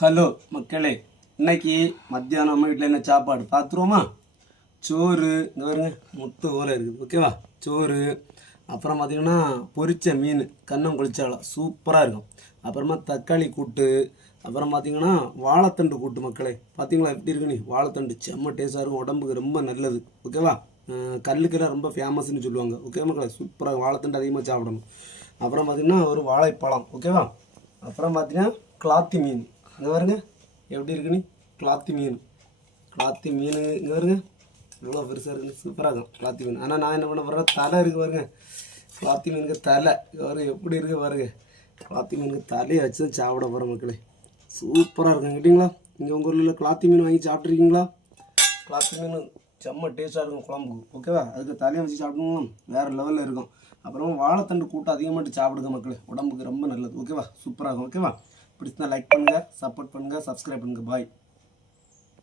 Hello மக்களே, இன்னைக்கு மத்தியானம் நம்ம வீட்டில் என்ன சாப்பாடு பார்த்துருவோமா? சோறு, இங்கே பாருங்க முட்டை ஓலை இருக்குது, ஓகேவா? சோறு, அப்புறம் பார்த்திங்கன்னா பொரிச்ச மீன் கண்ணம் குளிச்சாலும் சூப்பராக இருக்கும். அப்புறமா தக்காளி கூட்டு, அப்புறம் பார்த்திங்கன்னா வாழைத்தண்டு கூட்டு. மக்களே பார்த்தீங்களா எப்படி இருக்குன்னு? வாழைத்தண்டு செம்ம டேஸ்ட்டாக இருக்கும், உடம்புக்கு ரொம்ப நல்லது, ஓகேவா? கல்லுக்கெல்லாம் ரொம்ப ஃபேமஸ்ன்னு சொல்லுவாங்க, ஓகே மக்களே? சூப்பராக வாழைத்தண்டு அதிகமாக சாப்பிடணும். அப்புறம் பார்த்திங்கன்னா ஒரு வாழைப்பழம், ஓகேவா? அப்புறம் பார்த்திங்கன்னா கிளாத்தி மீன், இங்கே பாருங்க எப்படி இருக்குன்னு. கிளாத்தி மீன் இங்கே பாருங்க இவ்வளோ பெருசாக இருக்குன்னு, சூப்பராக இருக்கும் கிளாத்தி மீன். ஆனால் நான் என்ன பண்ண போகிறேன், தலை இருக்குது பாருங்க, கிளாத்தி மீனுக்கு தலை பாருங்க எப்படி இருக்கு பாருங்க. கிளாத்தி மீனுக்கு தலையை வச்சு தான் சாப்பிட போகிற மக்களே, சூப்பராக இருக்கும். கேட்டிங்களா? இங்கே உங்கள் ஊரில் கிளாத்தி மீன் வாங்கி சாப்பிட்ருக்கீங்களா? கிளாத்தி மீன் செம்ம டேஸ்ட்டாக இருக்கும் குழம்புக்கு, ஓகேவா? அதுக்கு தலையை வச்சு சாப்பிடணும், வேறு லெவலில் இருக்கும். அப்புறமா வாழைத்தண்டு கூட்டு அதிகமாகிட்டு சாப்பிடுங்க மக்களே, உடம்புக்கு ரொம்ப நல்லது, ஓகேவா? சூப்பராக இருக்கும், ஓகேவா? பிடிச்சிருந்தா லைக் பண்ணுங்கள், சப்போர்ட் பண்ணுங்கள், சப்ஸ்கிரைப் பண்ணுங்கள். பாய்.